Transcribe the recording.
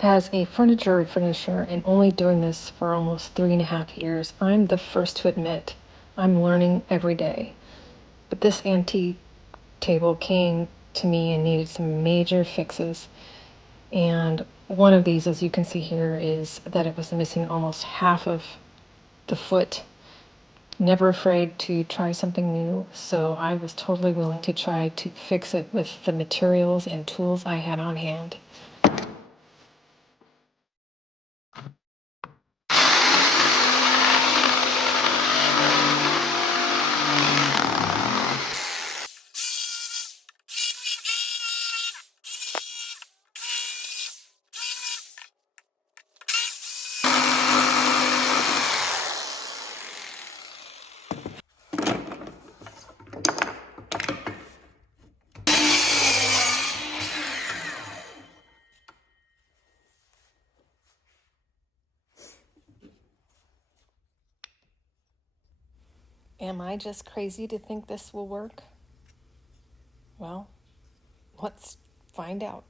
As a furniture finisher and only doing this for almost 3.5 years, I'm the first to admit I'm learning every day. But this antique table came to me and needed some major fixes. And one of these, as you can see here, is that it was missing almost half of the foot. Never afraid to try something new, so I was totally willing to try to fix it with the materials and tools I had on hand. Am I just crazy to think this will work? Well, let's find out.